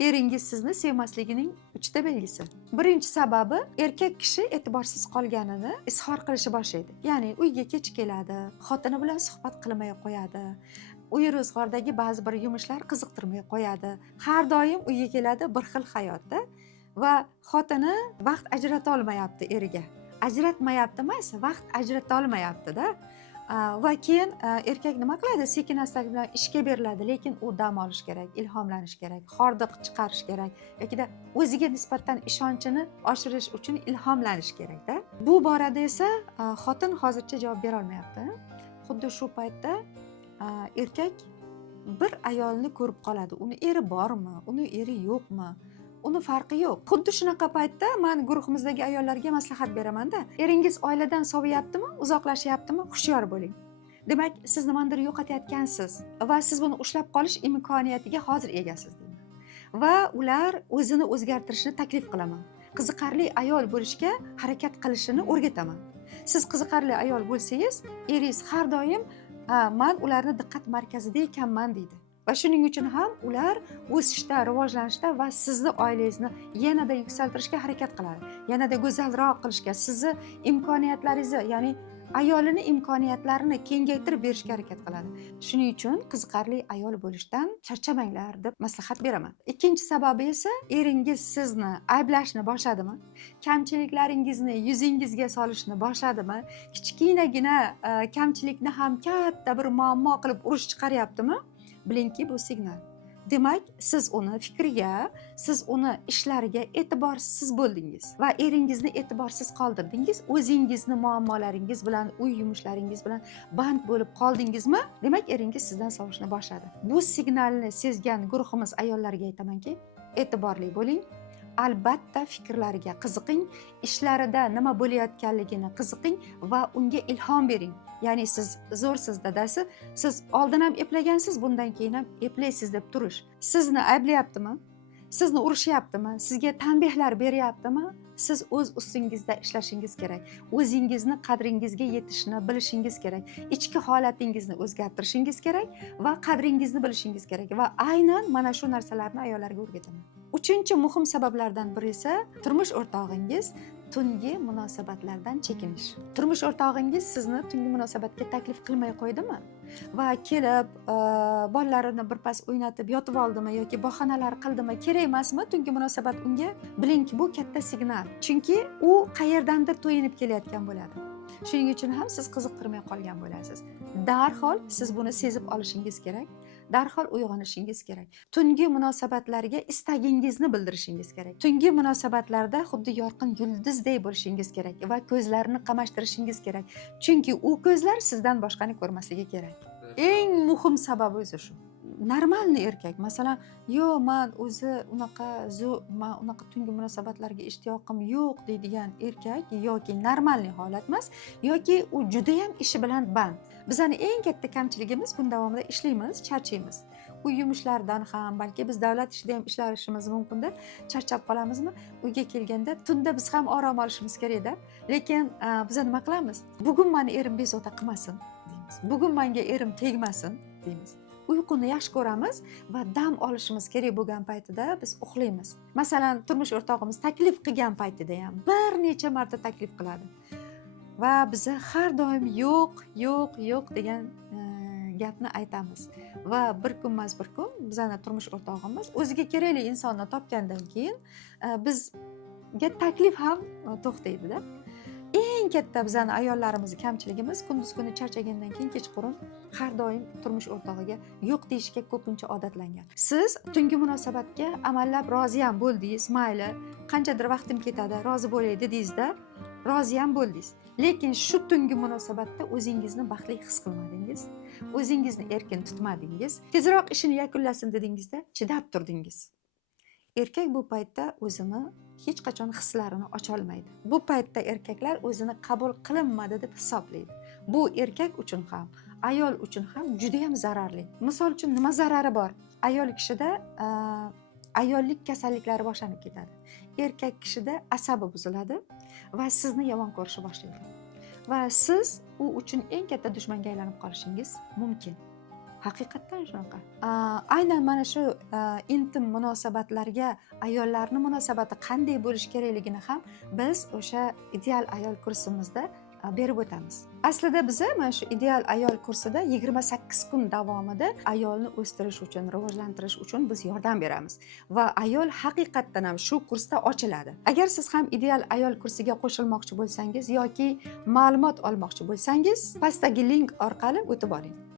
Eringiz sizni sevmasligining 3ta belgisi. Birinchi sababi erkak kishi e'tiborsiz qolganini izhor qilishni boshlaydi. Ya'ni uyga kech keladi, xotini bilan suhbat qilmay qo'yadi. Uy ro'zg'ordagi ba'zi bir yumushlar qiziqtirmay qo'yadi. Har doim uyga keladi bir xil hayotda va xotini vaqt ajrata olmayapti eriga. Ajratmayapti emas, vaqt ajrata olmayapti-da. Va keyin erkak nima qiladi? Sekin-astalik bilan ishga beriladi, lekin u dam olish kerak, ilhomlanish kerak, hordiq chiqarish kerak yokida o'ziga nisbatan ishonchini oshirish uchun ilhomlanish kerak-da. Bu borada esa xotin hozircha javob bera olmayapti. Xuddi shu paytda erkak bir ayolni ko'rib qoladi. Uni eri bormi, uni eri yo'qmi? Uni farqi yo'q. Xuddi shunaqa paytda men guruhimizdagi ayollarga maslahat beraman-da. Eringiz oiladan soviyaptimi, uzoqlashyaptimi, hushyor bo'ling. Demak, siz nimanidir yo'qotayotgansiz va siz buni ushlab qolish imkoniyatiga hozir egasiz deyman. Va ular o'zini o'zgartirishni taklif qilaman. Qiziqarli ayol bo'lishga harakat qilishini o'rgataman. Siz qiziqarli ayol bo'lsangiz, eringiz har doim men ularni diqqat markazida ekanman deydi. Va shuning uchun ham ular o'sishda, rivojlanishda va sizni oilangizni yanada yuksaltirishga harakat qiladi. Yanada go'zalroq qilishga, sizni imkoniyatlaringizni, ya'ni ayolini imkoniyatlarini kengaytirib berishga harakat qiladi. Shuning uchun qiziqarli ayol bo'lishdan charchamanglar deb maslahat beraman. Ikkinchi sababi esa eringiz sizni ayblashni boshladimi? Kamchiliklaringizni yuzingizga solishni boshladimi? Kichkinagina kamchilikni ham katta bir muammo qilib urush chiqaryaptimi? Bilingki, bu signal. Demak, siz uni fikriga, siz uni ishlariga e'tiborsiz bo'ldingiz va eringizni e'tiborsiz qoldirdingiz. O'zingizni muammolaringiz bilan, uy yumushlaringiz bilan band bo'lib qoldingizmi? Demak, eringiz sizdan sovishni boshladi. Bu signalni sezgan guruhimiz ayollariga aytamanki, e'tiborli bo'ling. Albatta fikrlariga qiziqing, ishlarida nima bo'layotganligini qiziqing va unga ilhom bering. Ya'ni siz zo'rsiz dadasi, siz oldin ham eplagansiz, bundan keyin ham eplaysiz deb turish. Sizni ayblayaptimi? Sizni urishyaptimi? Sizga tanbehlar beryaptimi? Siz o'z ustingizda ishlashingiz kerak. O'zingizni qadringizga yetishni bilishingiz kerak. Ichki holatingizni o'zgartirishingiz kerak va qadringizni bilishingiz kerak. Va aynan mana shu narsalarni ayollarga o'rgataman. Uchinchi muhim sabablardan biri esa turmush o'rtog'ingiz tungi munosabatlardan chekinish. Turmush o'rtog'ingiz sizni tungi munosabatga taklif qilmay qo'ydimi? Va kelib, bolalarini birpas o'ynatib yotib oldimi yoki bahonalar qildimi, kerak emasmi tungi munosabat unga? Bilingki, bu katta signal. Chunki u qayerdandir to'yinib kelayotgan bo'ladi. Shuning uchun ham siz qiziqtirmay qolgan bo'lasiz. Darhol siz buni sezib olishingiz kerak. Darhol uyg'onishingiz kerak. Tungi munosabatlarga istagingizni bildirishingiz kerak. Tungi munosabatlarda xuddi yorqin yulduzday bo'lishingiz kerak va ko'zlarini qamashtirishingiz kerak. Chunki u ko'zlar sizdan boshqani ko'rmasligi kerak. Eng muhim sababi o'zi shu. Normalniy erkak, masalan, "Yo'q, men o'zi men unaqa tungi munosabatlarga ishtiyoqim yo'q" deydigan erkak yoki normalniy holat emas, yoki u juda ham ishi bilan band. Bizning eng katta kamchiligimiz bun davomida ishlaymiz, charchaymiz. Uy yumushlaridan ham, balki biz davlat ishida ham ishlashimiz mumkin-da, charchab qolamizmi? Uyga kelganda tunda biz ham orom olishimiz kerak-da. Lekin biz nima qilamiz? Bugun meni erim bezovta qilmasin deymiz. Bugun menga erim tegmasin deymiz. Uyquni yaxshi ko'ramiz va dam olishimiz kerak bo'lgan paytida biz uxlaymiz. Masalan, turmush o'rtog'imiz taklif qilgan paytida ham bir necha marta taklif qiladi. Va biz har doim yo'q degan gapni aytamiz. Va bir kunmas bir kun bizning turmush o'rtog'imiz o'ziga kerakli insonni topgandan keyin bizga taklif ham to'xtaydi-da. Eng katta bizning ayollarimiz kamchiligimiz kunduz kuni charchagandan keyin kechqurun har doim turmush o'rtog'iga yo'q deyishga ko'pincha odatlangan. Siz tungi munosabatga amallab rozi ham bo'ldingiz, mayli, qanchadir vaqtim ketadi, rozi bo'lay dedingiz-da, rozi ham bo'ldingiz. Lekin shu tungi munosabatda o'zingizni baxtli his qilmadingiz, o'zingizni erkin tutmadingiz, tezroq ishini yakunlasin dedingizda chidab turdingiz. Erkak bu paytda o'zini hech qachon hislarini ocha olmaydi. Bu paytda erkaklar o'zini qabul qilinmadi deb hisoblaydi. Bu erkak uchun ham, ayol uchun ham juda ham zararli. Misol uchun nima zarari bor? Ayol kishida ayollik kasalliklari boshlanib ketadi. Erkak kishida asabi buziladi va sizni yomon ko'rishni boshlaydi. Va siz u uchun eng katta dushmanga aylanib qolishingiz mumkin. Haqiqatdan shunaqa. Aynan mana shu intim munosabatlarga ayollarning munosabati qanday bo'lishi kerakligini ham biz o'sha ideal ayol kursimizda berib o'tamiz. Aslida biza mana shu ideal ayol kursida 28 kun davomida ayolni o'stirish uchun, rivojlantirish uchun biz yordam beramiz va ayol haqiqatdan ham shu kursda ochiladi. Agar siz ham ideal ayol kursiga qo'shilmoqchi bo'lsangiz yoki ma'lumot olmoqchi bo'lsangiz, pastdagi link orqali o'tib oling.